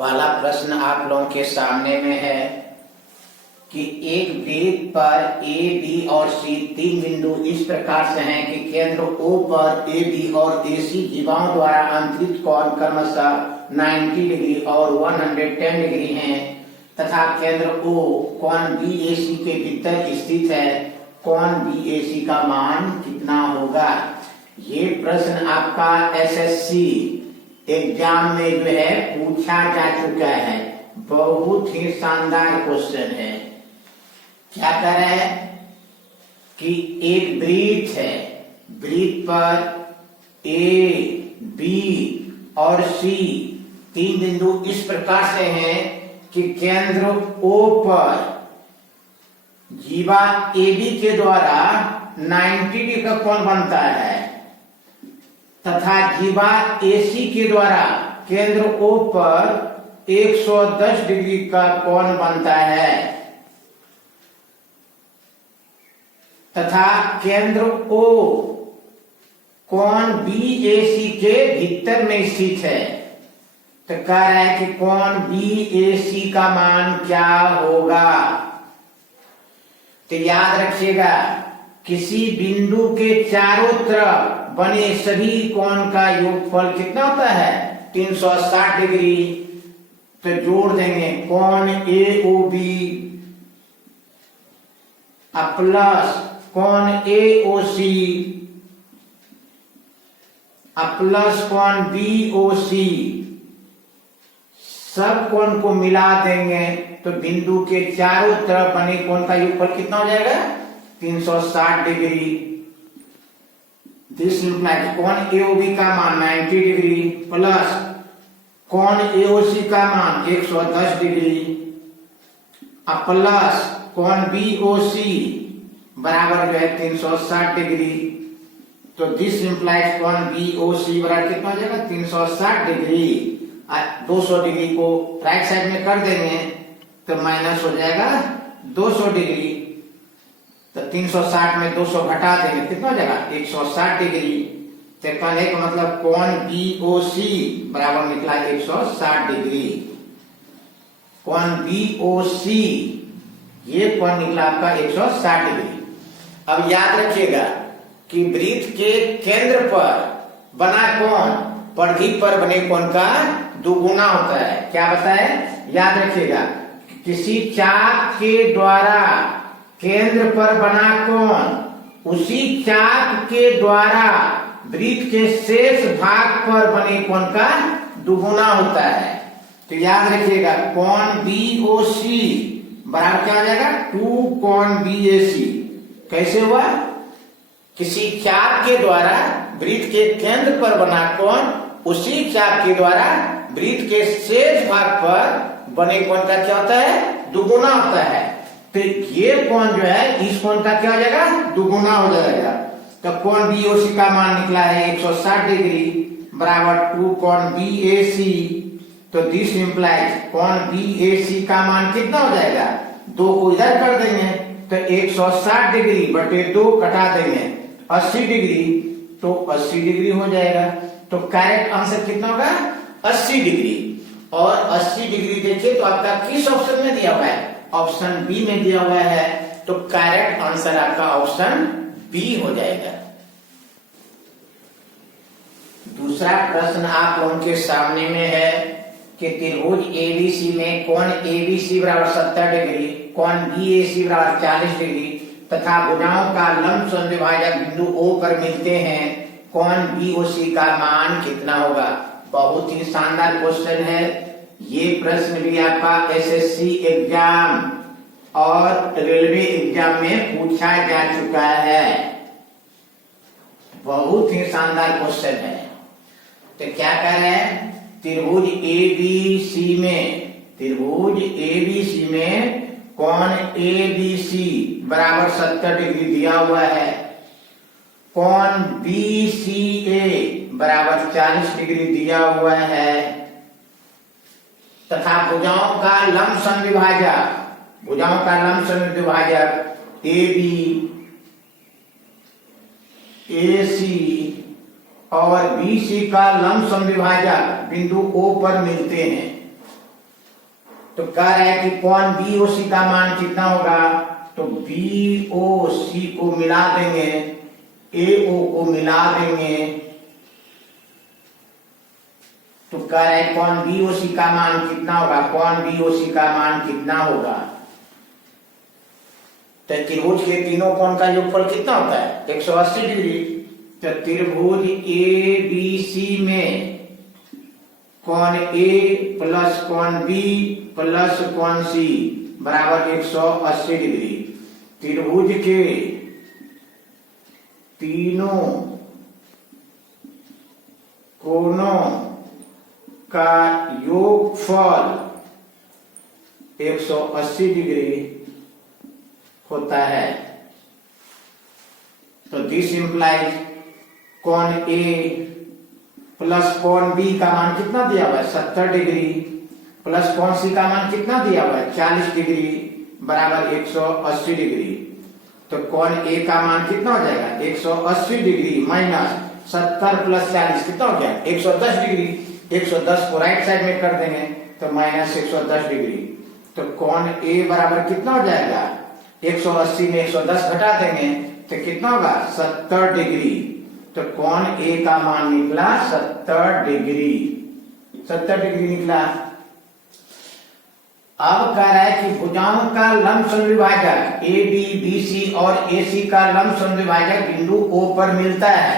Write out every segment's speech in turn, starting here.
पहला प्रश्न आप लोगों के सामने में है कि एक वृत्त पर ए, बी और सी तीन बिंदु इस प्रकार से हैं कि केंद्र O पर ए, बी और AC जीवाओं द्वारा अंतरित कोण क्रमशः 90 डिग्री और 110 डिग्री हैं तथा केंद्र O कोण BAC के भीतर स्थित है। कोण BAC का मान कितना होगा? ये प्रश्न आपका SSC एग्जाम में जो है पूछा जा चुका है। बहुत ही शानदार क्वेश्चन है। क्या कर रहा है कि एक वृत्त है, वृत्त पर ए, बी और सी तीन बिंदु इस प्रकार से हैं कि केंद्र O पर जीवा AB के द्वारा 90 डिग्री का कोण बनता है तथा जीवा AC के द्वारा केंद्र O पर 110 डिग्री का कोण बनता है तथा केंद्र O कोण BAC के भीतर में स्थित है। तो कह रहा है कि कोण BAC का मान क्या होगा? तो याद रखिएगा, किसी बिंदु के चारों तरफ बने सभी कोण का योगफल कितना होता है? 360 डिग्री। तो जोड़ देंगे कोण AOB प्लस कोण AOC प्लस कोण BOC, सब कोण को मिला देंगे तो बिंदु के चारों तरफ बने कोण का योगफल कितना हो जाएगा? 360 डिग्री। दिस इंप्लाइज कोण AOB का मान 90 डिग्री प्लस कोण AOC का मान 110 डिग्री प्लस कोण BOC बराबर जो है 360 डिग्री। तो दिस इंप्लाइज कोण BOC बराबर कितना हो जाएगा? 360 डिग्री। 200 डिग्री को राइट साइड में कर देंगे तो माइनस हो जाएगा 200 डिग्री। तो 360 में 200 घटा देंगे कितना हो जाएगा? 160 डिग्री। तो कहने का मतलब कोण BOC बराबर निकला 160 डिग्री। कोण BOC ये कोण निकला आपका 160 डिग्री। अब याद रखिएगा कि वृत्त के केंद्र पर बना कोण परिधि पर बने कोण का दुगुना होता है। क्या बताए? याद रखिएगा, किसी चाप के द्वारा केंद्र पर बना कोण उसी चाप के द्वारा वृत्त के शेष भाग पर बने कोण का दुगुना होता है। तो याद रखिएगा कोण BOC बराबर क्या हो जाएगा? 2 कोण BAC। कैसे हुआ? किसी चाप के द्वारा वृत्त के केंद्र पर बना कोण उसी चाप के द्वारा वृत्त के शेष भाग पर बने कोण का क्या होता है? दुगुना होता है। तो ये कोण जो है इस कोण का क्या हो जाएगा? दुगुना हो जाएगा। तो कोण BOC का मान निकला है 160 डिग्री बराबर 2 कोण BAC। तो दिस इंप्लाइज कोण BAC का मान कितना हो जाएगा? 2 को इधर कर देंगे तो 160 डिग्री बटे 2 कटा देंगे 80 डिग्री। तो 80 डिग्री हो जाएगा। तो करेक्ट आंसर कितना होगा? 80 डिग्री। और 80 डिग्री देखिए तो आपका किस ऑप्शन में दिया हुआ है? ऑप्शन बी में दिया हुआ है। तो करेक्ट आंसर आपका ऑप्शन बी हो जाएगा। दूसरा प्रश्न आप लोगों के सामने में है कि त्रिभुज ABC में कोण ABC बराबर 70 डिग्री, कोण BAC बराबर 40 डिग्री तथा भुजाओं का लंब समद्विभाजक बिंदु O पर मिलते हैं। कोण BOC का मान कितना होगा? बहुत ही शानदार क्वेश्चन है। ये प्रश्न भी आपका SSC एग्जाम और रेलवे एग्जाम में पूछा जा चुका है। बहुत ही शानदार क्वेश्चन है। तो क्या कह रहे हैं? त्रिभुज ABC में कोण ABC बराबर 70 डिग्री दिया हुआ है। कोण BCA बराबर 40 डिग्री दिया हुआ है तथा भुजाओं का लंब समद्विभाजक AB, AC और BC का लंब समद्विभाजक बिंदु O पर मिलते हैं। तो कह रहे हैं कि कौन BOC का मान कितना होगा, तो BOC को मिला देंगे, AO को मिला देंगे, तो कह रहे हैं कौन BOC का मान कितना होगा, कौन BOC का मान कितना होगा। तो त्रिभुज के तीनों कोण का योगफल कितना होता है, 180 डिग्री। तो त्रिभुज ABC में कोण A प्लस कोण B प्लस कोण C बराबर 180 डिग्री। त्रिभुज के तीनों कोणों का योगफल 180 डिग्री होता है। तो दिस इंप्लाइज कोण A प्लस कोण B का मान कितना दिया हुआ है, 70 डिग्री, प्लस कोण C का मान कितना दिया हुआ है, 40 डिग्री बराबर 180 डिग्री। तो कोण A का मान कितना हो जाएगा, 180 डिग्री माइनस 70 प्लस 40 कितना हो गया, 110 डिग्री। 110 को राइट साइड में कर देंगे तो माइनस 110 डिग्री। तो कोण A बराबर कितना हो जाएगा, 180 में 110 घटा देंगे तो कितना होगा, 70 डिग्री। तो कोण A का मान निकला 70 डिग्री, 70 डिग्री निकला। अब कह रहा है कि भुजाओं का लंब समद्विभाजक AB, BC और AC का लंब समद्विभाजक बिंदु O पर मिलता है।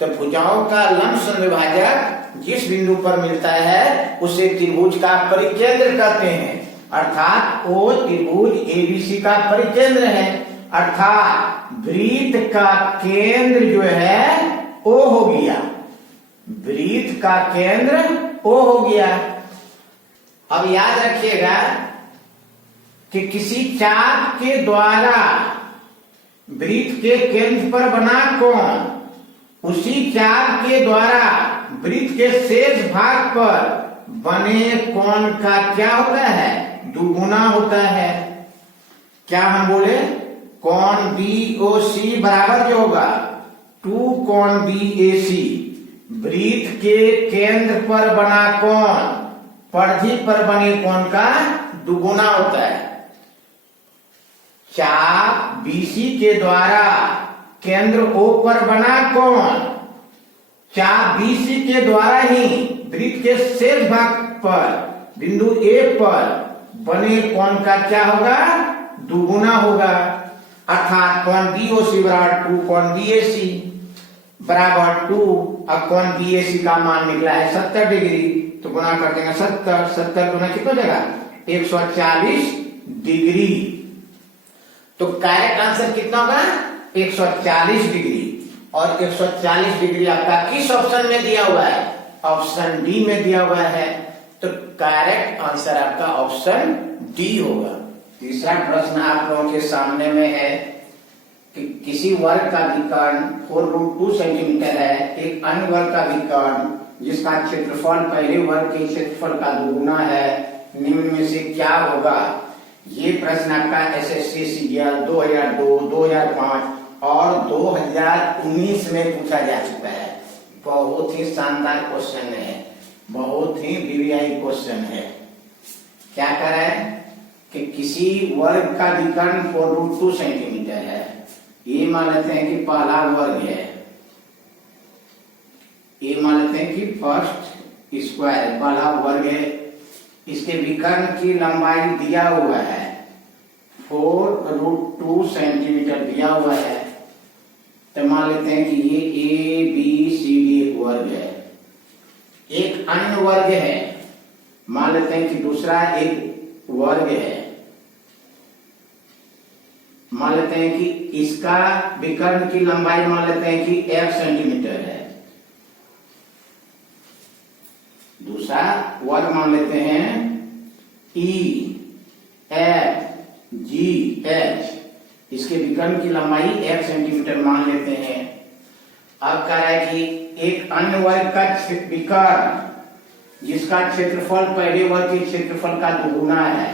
तो भुजाओं का लंब समद्विभाजक जिस बिंदु पर मिलता है उसे त्रिभुज का परिकेंद्र कहते हैं, अर्थात O त्रिभुज ABC का परिकेंद्र है, अर्थात वृत्त का केंद्र जो है O हो गया, वृत्त का केंद्र O हो गया। अब याद रखिएगा कि किसी चाप के द्वारा वृत्त के केंद्र पर बना कोण उसी चाप के द्वारा वृत्त के शेष भाग पर बने कोण का क्या होता है, दुगुना होता है। क्या हम बोले, कोण BOC बराबर जो होगा 2 कोण BAC, वृत्त के केंद्र पर बना कोण परिधि पर बने कोण का दुगुना होता है। चाप BC के द्वारा केंद्र O पर बना कोण चाप BC के द्वारा ही वृत्त के शेष भाग पर बिंदु A पर बने कोण का क्या होगा, दुगुना होगा, अर्थात कोण BOC बराबर 2 कोण BAC बराबर 2। अब कोण BAC का मान निकला है 70 डिग्री, तो गुना कर देंगे 70 गुना कितना हो जाएगा, 140 डिग्री। तो करेक्ट आंसर कितना होगा, 140 डिग्री। और 140 डिग्री आपका किस ऑप्शन में दिया हुआ है, ऑप्शन डी में दिया हुआ है। तो करेक्ट आंसर आपका ऑप्शन डी होगा। तीसरा प्रश्न आप लोगों के सामने में है कि किसी वर्ग का विकर्ण 4√2 सेंटीमीटर है, एक अन्य वर्ग का विकर्ण जिसका क्षेत्रफल पहले वर्ग के क्षेत्रफल का दुगुना है, निम्न में से क्या होगा। ये प्रश्न आपका SSC CGL 2002, 2005 और 2019 में पूछा जा चुका है। बहुत ही शानदार क्वेश्चन है, बहुत ही VVI क्वेश्चन है। क्या कर रहा है कि किसी वर्ग का विकर्ण 4√2 सेंटीमीटर है, ये मान लेते हैं कि पहला वर्ग है, ये मान लेते हैं कि फर्स्ट स्क्वायर पहला वर्ग है, इसके विकर्ण की लंबाई दिया हुआ है 4√2 सेंटीमीटर दिया हुआ है। तो मान लेते हैं कि ये ABCD एक वर्ग है, एक अन्य वर्ग है, मान लेते हैं कि दूसरा एक वर्ग है, मान लेते हैं कि इसका विकर्ण की लंबाई मान लेते हैं कि F सेंटीमीटर है, दूसरा वर्ग मान लेते हैं EFGH, इसके विकर्ण की लंबाई 1 सेंटीमीटर मान लेते हैं। अब कह रहा है कि एक अन्य वर्ग का विकर्ण जिसका क्षेत्रफल पहले वर्ग के क्षेत्रफल का दुगुना है,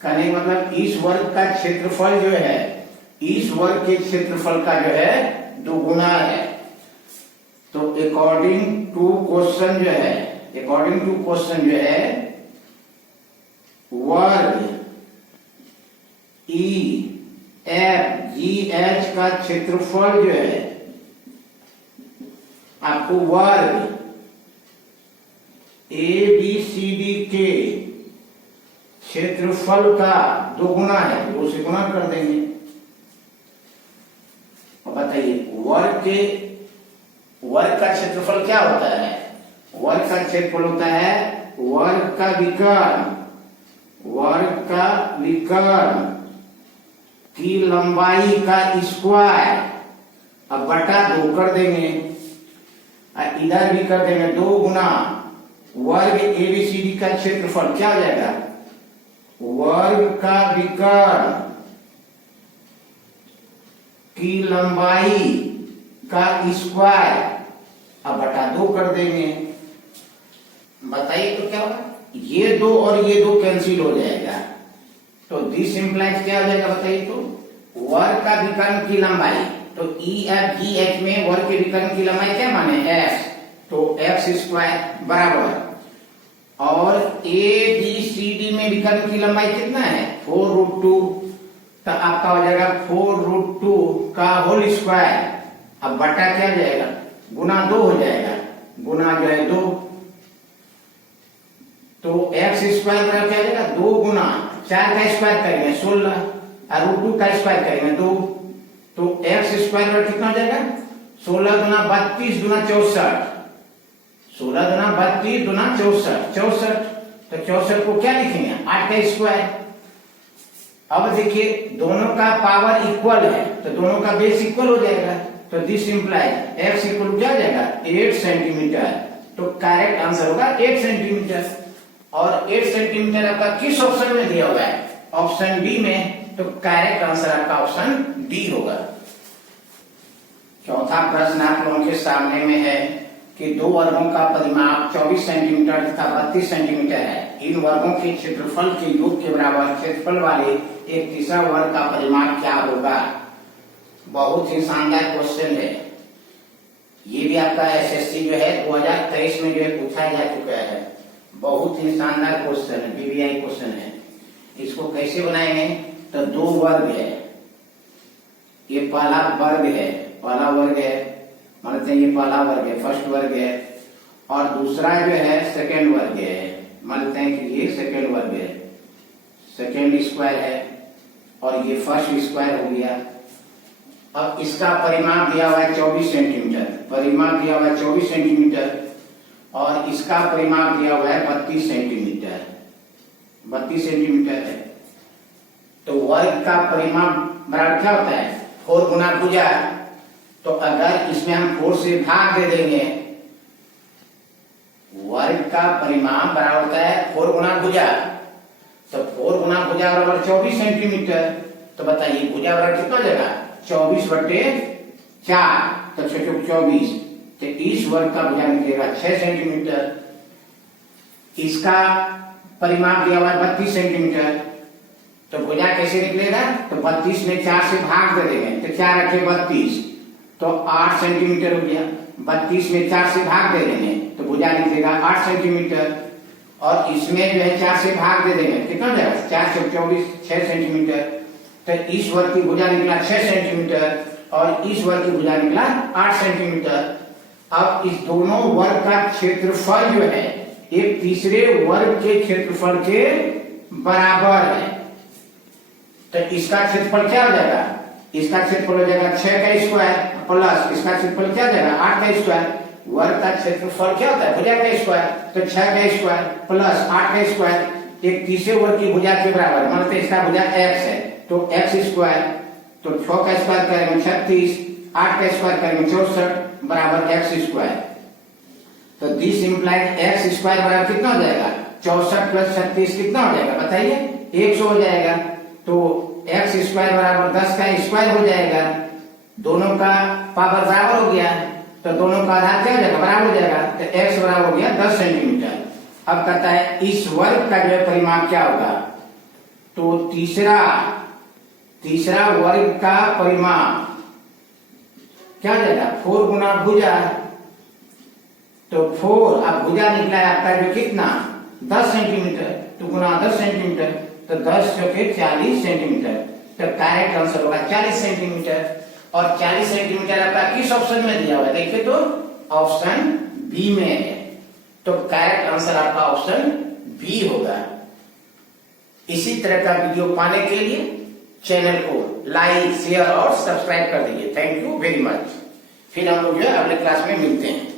कहने मतलब इस वर्ग का क्षेत्रफल जो है इस वर्ग के क्षेत्रफल का जो है दुगुना है। तो अकॉर्डिंग टू क्वेश्चन जो है 1 एफ जी एच का क्षेत्रफल जो है आपको वर्ग ए बी सी डी के क्षेत्रफल का 2 गुना है, 2 से गुना कर देंगे। और बताइए वर्ग का क्षेत्रफल क्या होता है? वर्ग का क्षेत्रफल होता है वर्ग का विकर्ण की लंबाई का स्क्वायर, अब बटा 2 कर देंगे, इधर भी कर देंगे 2 गुना वर्ग एबीसीडी का क्षेत्रफल क्या हो जाएगा? वर्ग का विकर्ण की लंबाई का स्क्वायर, अब बटा 2 कर देंगे। बताइए तो क्या होगा? ये 2 और ये 2 कैंसिल हो जाएगा, तो दिस इंप्लाइज क्या हो जाएगा? बताइए तो वर्ग का विकर्ण की लंबाई, तो ई एफ जी एच में वर्ग के विकर्ण की लंबाई क्या माने? एक्स, तो एक्स स्क्वायर बराबर, और ए बी सी डी में विकर्ण की लंबाई कितना है? 4√2, तो आपका हो जाएगा 4√2 का होल स्क्वायर, अब बटा क्या हो जाएगा? गुना 2 हो जाएगा, गुना जो है 2, तो एक्स स्क्वायर बराबर क्या हो जाएगा? 2 गुना 4 का स्क्वायर करेंगे 16 और √2 का स्क्वायर करेंगे 2, तो एक्स स्क्वायर बराबर कितना हो जाएगा? 16 गुना 32 गुना 64, 16 गुना 32 गुना 64, तो 64 को क्या लिखेंगे? 8 का स्क्वायर। अब देखिए दोनों का पावर इक्वल है, तो दोनों का बेस इक्वल हो जाएगा, तो दिस इंप्लाइज एक्स इक्वल क्या हो जाएगा? 8 सेंटीमीटर, तो करेक्ट आंसर होगा 8 सेंटीमीटर। और 8 सेंटीमीटर आपका किस ऑप्शन में दिया हुआ है? ऑप्शन बी में, तो करेक्ट आंसर आपका ऑप्शन डी होगा। चौथा प्रश्न आप लोगों के सामने में है कि 2 वर्गों का परिमाप 24 सेंटीमीटर तथा 32 सेंटीमीटर है। इन वर्गों के क्षेत्रफल के योग के बराबर क्षेत्रफल वाले एक तीसरा वर्ग का परिमाप क्या होगा? बहुत ही शानदार क्वेश्चन है। ये भी आपका एसएससी जो है 2023 में जो है पूछा जा चुका है। बहुत ही शानदार क्वेश्चन है, बीबीआई क्वेश्चन है। इसको कैसे बनाएंगे? तो 2 वर्ग है, ये पहला वर्ग है, मानते हैं ये पहला वर्ग है, फर्स्ट वर्ग है, और दूसरा जो है सेकेंड वर्ग है, मानते हैं कि ये सेकेंड वर्ग है, सेकेंड स्क्वायर है, और ये फर्स्ट स्क्वायर हो गया। अब इसका परिमाप दिया हुआ है 24 सेंटीमीटर, परिमाप दिया हुआ है 24 सेंटीमीटर, और इसका परिमाप दिया हुआ है 32 सेंटीमीटर, 32 सेंटीमीटर है। तो वर्ग का परिमाप बराबर क्या होता है? 4 गुना भुजा, तो अगर इसमें हम 4 से भाग दे देंगे, वर्ग का परिमाप बराबर होता है 4 गुना भुजा, तो 4 गुना भुजा बराबर 24 सेंटीमीटर, तो बताइए भुजा बराबर कितना हो जाएगा? 24/4, तो 24, तो इस वर्ग का भुजा निकलेगा 6 सेंटीमीटर। इसका परिमाप दिया हुआ है 32 सेंटीमीटर, तो भुजा कैसे निकलेगा? तो 32 में 4 से भाग दे देंगे, तो 4 रखे 32, तो 8 सेंटीमीटर हो गया। 32 में 4 से भाग दे देंगे, तो भुजा निकलेगा 8 सेंटीमीटर, और इसमें जो है 4 से भाग दे देंगे, कितना हो जाएगा? 4 से 24, 6 सेंटीमीटर, तो इस वर्ग की भुजा निकला 6 सेंटीमीटर, और इस वर्ग की भुजा निकला 8 सेंटीमीटर। अब इस दोनों वर्ग का क्षेत्रफल जो है एक तीसरे वर्ग के क्षेत्रफल के बराबर है, तो इसका क्षेत्रफल क्या हो जाएगा? इसका क्षेत्रफल हो जाएगा 6 का स्क्वायर प्लस इसका क्षेत्रफल क्या हो जाएगा? 8 का स्क्वायर। वर्ग का क्षेत्रफल क्या होता है? भुजा का स्क्वायर, तो 6 का स्क्वायर प्लस 8 का स्क्वायर एक तीसरे वर्ग की भुजा के बराबर, मानते इसका भुजा x है, तो x स्क्वायर, तो 6 का स्क्वायर करेंगे 36, 8 का स्क्वायर करेंगे 64 बराबर x स्क्वायर। तो दिस इंप्लाइज x स्क्वायर बराबर कितना हो जाएगा? 64 प्लस 36 कितना हो जाएगा? बताइए 100 हो जाएगा। तो x स्क्वायर बराबर 10 का स्क्वायर हो जाएगा, दोनों का पावर बराबर हो गया, तो दोनों का आधार क्या हो जाएगा? बराबर हो जाएगा, तो x बराबर हो गया 10 सेंटीमीटर। अब कहता है इस वर्ग का जो परिमाप क्या होगा? तो तीसरा वर्ग का परिमाप क्या हो जाएगा? 4 गुना भुजा, तो 4 अब भुजा निकला है आपका जो कितना? 10 सेंटीमीटर, तो गुना 10 सेंटीमीटर, तो 10 चौके 40 सेंटीमीटर। तो डायरेक्ट आंसर होगा 40 सेंटीमीटर। और 40 सेंटीमीटर आपका किस ऑप्शन में दिया हुआ है? देखिए तो ऑप्शन बी में है, तो करेक्ट आंसर आपका ऑप्शन बी होगा। इसी तरह का वीडियो पाने के लिए चैनल को लाइक, शेयर और सब्सक्राइब कर दीजिए। Thank you very much. फिर हम लोग जो है अगले क्लास में मिलते हैं।